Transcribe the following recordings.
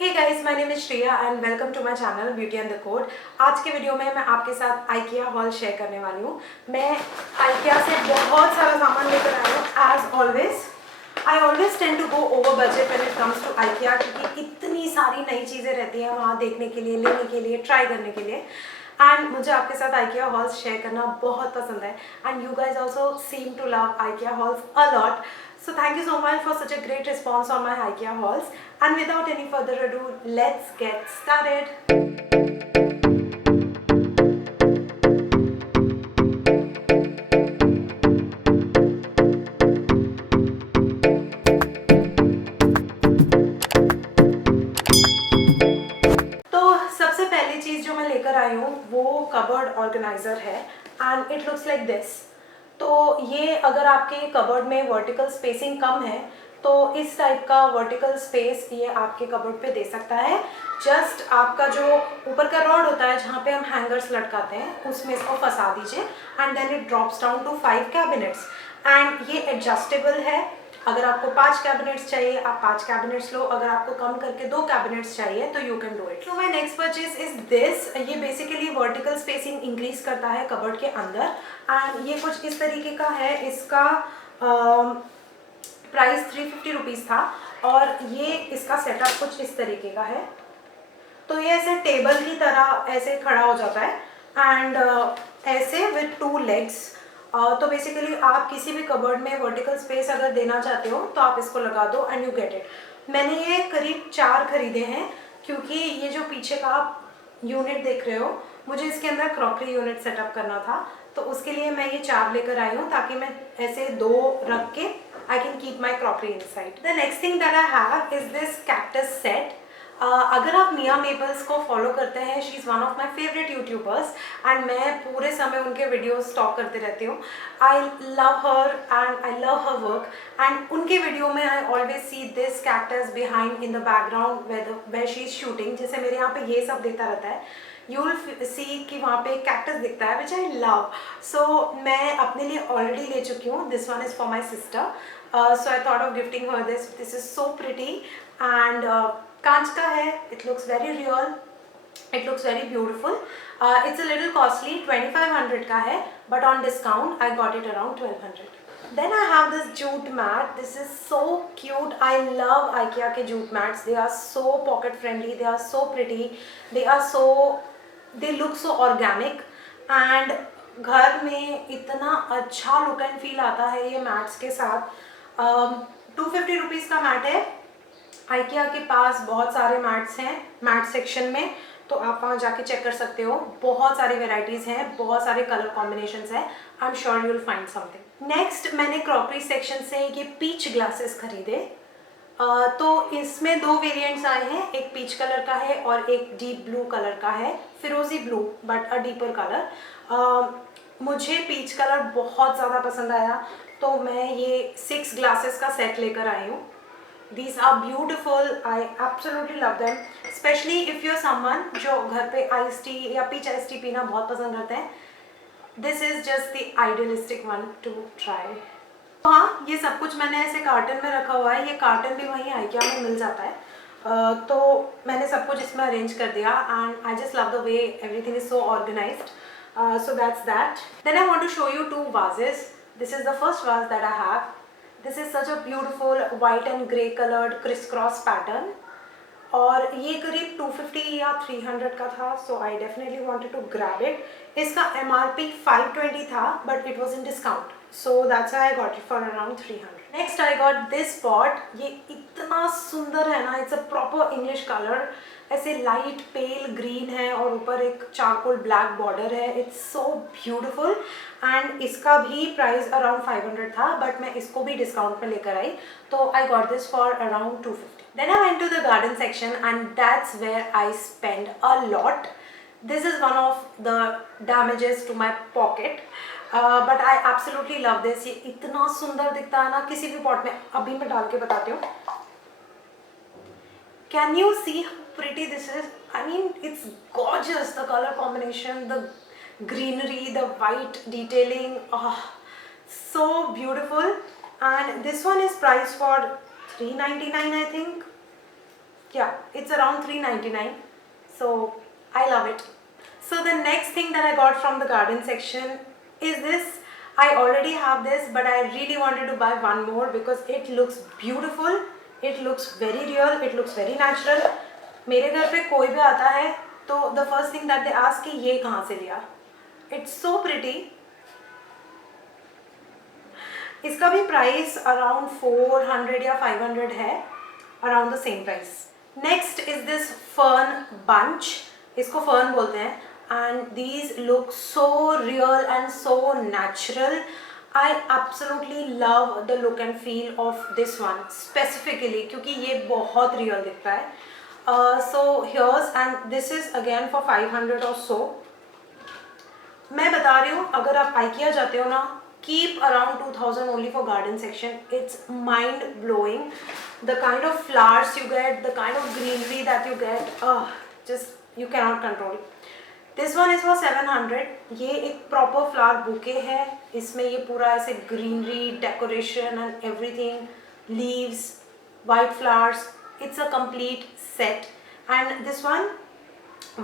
Hey guys, my name is Shreya and welcome to my channel beauty and the code. आज के video में मैं आपके साथ आइकिया हॉल शेयर करने वाली हूँ। मैं आइकिया से बहुत सारा सामान लेकर आई हूँ as always. I always tend to go over budget when it comes to IKEA, क्योंकि इतनी सारी नई चीज़ें रहती हैं वहाँ देखने के लिए, लेने के लिए, ट्राई करने के लिए। एंड मुझे आपके साथ आइकिया हॉल्स शेयर करना बहुत पसंद है and you guys also seem to love IKEA hauls a lot. So thank you so much for such a great response on my IKEA hauls. And without any further ado, let's get started. तो सबसे पहली चीज़ जो मैं लेकर आई हूँ वो cupboard organiser है and it looks like this. तो ये अगर आपके कबर्ड में वर्टिकल स्पेसिंग कम है तो इस टाइप का वर्टिकल स्पेस ये आपके कबर्ड पे दे सकता है. जस्ट आपका जो ऊपर का रॉड होता है जहाँ पे हम हैंगर्स लटकाते हैं उसमें इसको फंसा दीजिए and then it drops down to 5 cabinets. एंड ये एडजस्टेबल है. अगर आपको 5 कैबिनेट्स चाहिए आप 5 कैबिनेट्स लो, अगर आपको कम करके 2 कैबिनेट्स चाहिए तो you can do it. So my next purchase is this. ये बेसिकली वर्टिकल स्पेसिंग इंक्रीज करता है कबर्ड के अंदर एंड ये कुछ इस तरीके का है. इसका प्राइस 350 रुपीज़ था और ये इसका सेटअप कुछ इस तरीके का है. तो ये ऐसे टेबल की तरह ऐसे खड़ा हो जाता है एंड ऐसे विद 2 लेग्स. तो बेसिकली आप किसी भी कबर्ड में वर्टिकल स्पेस अगर देना चाहते हो तो आप इसको लगा दो एंड यू गेट इट. मैंने ये करीब 4 खरीदे हैं क्योंकि ये जो पीछे का आप यूनिट देख रहे हो मुझे इसके अंदर क्रॉकरी यूनिट सेटअप करना था, तो उसके लिए मैं ये 4 लेकर आई हूँ ताकि मैं ऐसे 2 रख के I can keep my crockery inside. The next thing that I have is this cactus set. अगर आप मिया मेबल्स को फॉलो करते हैं, she is one of my favourite YouTubers and मैं पूरे समय उनके वीडियोस स्टॉक करते रहती हूँ. I love her and I love her work and उनके वीडियो में I always see this cactus behind in the background where she is shooting. जैसे मेरे यहाँ पे ये सब देता रहता है, यू विल सी कि वहाँ पे कैक्टस दिखता है विच आई लव. सो मैं अपने लिए ऑलरेडी ले चुकी हूँ. This one is for my sister. So I thought of gifting her this. This is so pretty and कांच का है. It looks very real. It looks very beautiful. It's a little costly. 2500 का है, but on discount I got it around 1200. Then I have this jute mat. This is so cute. I love IKEA के jute mats. They are so pocket friendly. They are so pretty. They look so organic and घर में इतना अच्छा look and feel आता है ये mats के साथ. 250 रुपीज़ का मैट है. आइकिया के पास बहुत सारे मैट्स हैं मैट सेक्शन में, तो आप वहाँ जाके चेक कर सकते हो. बहुत सारी वेराइटीज़ हैं, बहुत सारे कलर कॉम्बिनेशंस हैं. I am sure you will find something. Next मैंने क्रॉकरी सेक्शन से ये पीच ग्लासेस खरीदे. तो इसमें 2 वेरिएंट्स आए हैं. एक पीच कलर का है और एक डीप ब्लू कलर का है. फिरोजी blue but a deeper colour. मुझे पीच कलर बहुत ज़्यादा पसंद आया तो मैं ये 6 ग्लासेस का सेट लेकर आई हूँ. These are beautiful. I absolutely love them. Especially if you're someone जो घर पे आइस टी या पीच आइस टी पीना बहुत पसंद करते हैं. This is just the idealistic one to try. हाँ, ये सब कुछ मैंने ऐसे कार्टन में रखा हुआ है. ये कार्टन भी वहीं आइकिया में मिल जाता है. तो मैंने सब कुछ इसमें अरेंज कर दिया and I just love the way everything is so organized. So that's that. Then I want to show you 2 vases. This is the first vase that I have. This is such a beautiful white and grey colored crisscross pattern. और ये करीब 250 या 300 का था. So I definitely wanted to grab it. इसका MRP 520 था but it was in discount. So that's why I got it for around 300. Next I got this pot. ये इतना सुंदर है ना. It's a proper English color. ऐसे light पेल green है और ऊपर एक चारकोल ब्लैक बॉर्डर है. इट्स सो ब्यूटिफुल एंड इसका भी प्राइस अराउंड 500 था बट मैं इसको भी डिस्काउंट में लेकर आई तो I got this for around 250. Then I went to the garden section and that's where I spend a lot. This is one of the damages to my pocket but I absolutely love this. ये इतना सुंदर दिखता है ना किसी भी pot में. अभी मैं डाल के बताती हूँ. Can you see how pretty this is? I mean, it's gorgeous. The color combination, the greenery, the white detailing, so beautiful. And this one is priced for 399, I think. Yeah, it's around 399, so I love it. So the next thing that I got from the garden section is this. I already have this, but I really wanted to buy one more because it looks beautiful, it looks very real, it looks very natural. मेरे घर पे कोई भी आता है तो the first thing that they ask कि ये कहाँ से लिया. It's so pretty. इसका भी प्राइस अराउंड 400 या 500 है, around the same price. Next is this fern bunch. इसको फर्न बोलते हैं and these look so real and so natural. I absolutely love the look and feel of this one specifically क्योंकि ये बहुत real दिखता है. So here's and this is again for 500 or सो. मैं बता रही हूँ अगर आप IKEA जाते हो ना, keep around 2000 only for garden section. It's mind blowing. The kind of flowers you get, the kind of greenery that you get, just you cannot control. This one is for 700. ये एक proper flower bouquet है. इसमें ये पूरा ऐसे greenery, decoration and everything, leaves, white flowers. It's a complete set. And this one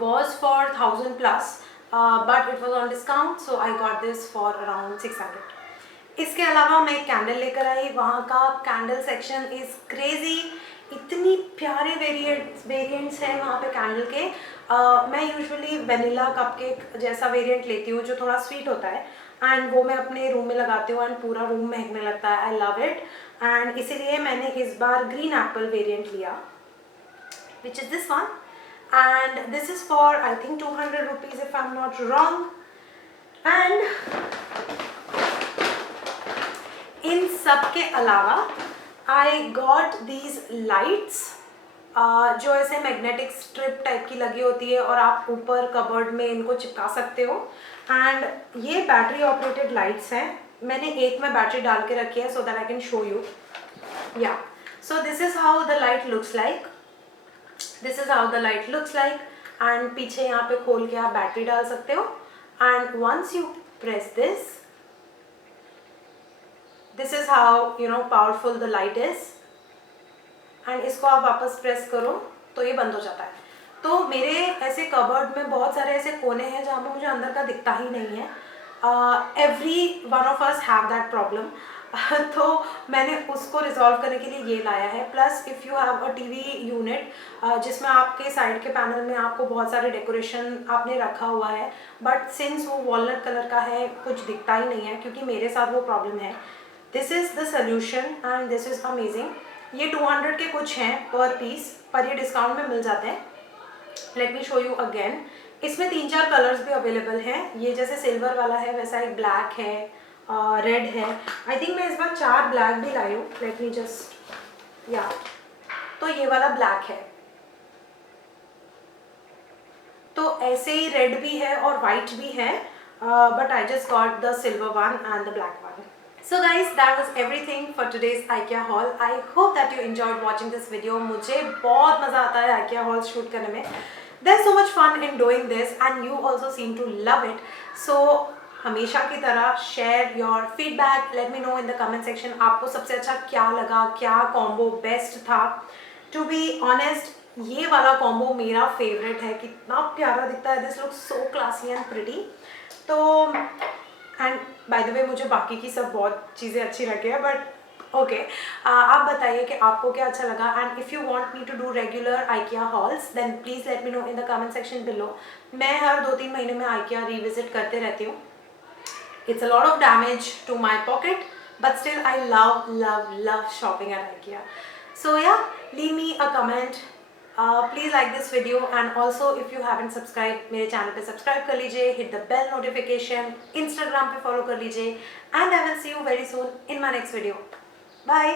was for 1000 plus. But it was on discount, so I got this for around 600. इसके अलावा मैं एक candle लेकर आई. वहाँ का कैंडल सेक्शन इज़ क्रेजी. इतनी प्यारे variants हैं वहाँ पे कैंडल के. मैं यूजुअली वेनिला कपकेक जैसा वेरिएंट लेती हूँ जो थोड़ा स्वीट होता है एंड वो मैं अपने रूम में लगाती हूँ एंड पूरा रूम महकने लगता है. I love it. एंड इसीलिए मैंने इस बार ग्रीन एप्पल वेरिएंट लिया, which is this one. And this is for I think 200 rupees if I'm not wrong. And इन सब के अलावा I got these lights जो ऐसे मैग्नेटिक स्ट्रिप टाइप की लगी होती है और आप ऊपर कबर्ड में इनको चिपका सकते हो. एंड ये बैटरी ऑपरेटेड लाइट्स हैं. मैंने एक में बैटरी डाल के रखी है so that I can show you. Yeah, so this is how the light looks like. This is how the light looks like. And पीछे यहाँ पे खोल के आप बैटरी डाल सकते हो. And once you press this, this is how you know powerful the light is. And इसको आप वापस प्रेस करो तो ये बंद हो जाता है. तो मेरे ऐसे कबर्ड में बहुत सारे ऐसे कोने हैं जहाँ पे मुझे अंदर का दिखता ही नहीं है. Every one of us have that problem. तो मैंने उसको रिजॉल्व करने के लिए ये लाया है. Plus if you have a TV unit जिसमें आपके साइड के पैनल में आपको बहुत सारे डेकोरेशन आपने रखा हुआ है बट सिंस वो वॉलनट कलर का है कुछ दिखता ही नहीं है क्योंकि मेरे साथ वो प्रॉब्लम है. This is the solution and this is amazing. ये 200 के कुछ हैं पर पीस, पर ये डिस्काउंट में मिल जाते हैं. Let me show you again. इसमें 3-4 कलर्स भी अवेलेबल हैं. ये जैसे सिल्वर वाला है वैसा एक ब्लैक है, रेड है. आई थिंक मैं इस बार 4 ब्लैक भी लाई हूँ. लेट मी जस्ट या तो ये वाला ब्लैक है. तो ऐसे ही रेड भी है और वाइट भी है but I just got the silver one and the black one. So guys, that was everything for today's IKEA haul. I hope that you enjoyed watching this video. मुझे बहुत मज़ा आता है IKEA haul shoot करने में. There's so much fun in doing this and you also seem to love it. So हमेशा की तरह share your feedback. Let me know in the comment section आपको सबसे अच्छा क्या लगा, क्या combo best था. To be honest, ये वाला combo मेरा favorite है. कितना प्यारा दिखता है. This looks so classy and pretty. तो एंड बाय द वे मुझे बाकी की सब बहुत चीज़ें अच्छी लगी है बट ओके. आप बताइए कि आपको क्या अच्छा लगा. And if you want me to do regular IKEA hauls then please let me know in the comment section below. मैं हर 2-3 महीने में IKEA रिविजिट करते रहती हूँ. It's a lot of damage to my pocket but still I love love love shopping at IKEA. So yeah leave me a comment. Please like this video and also if you haven't subscribe मेरे channel पे subscribe कर लीजिए. Hit the bell notification. Instagram पे follow कर लीजिए and I will see you very soon in my next video. Bye.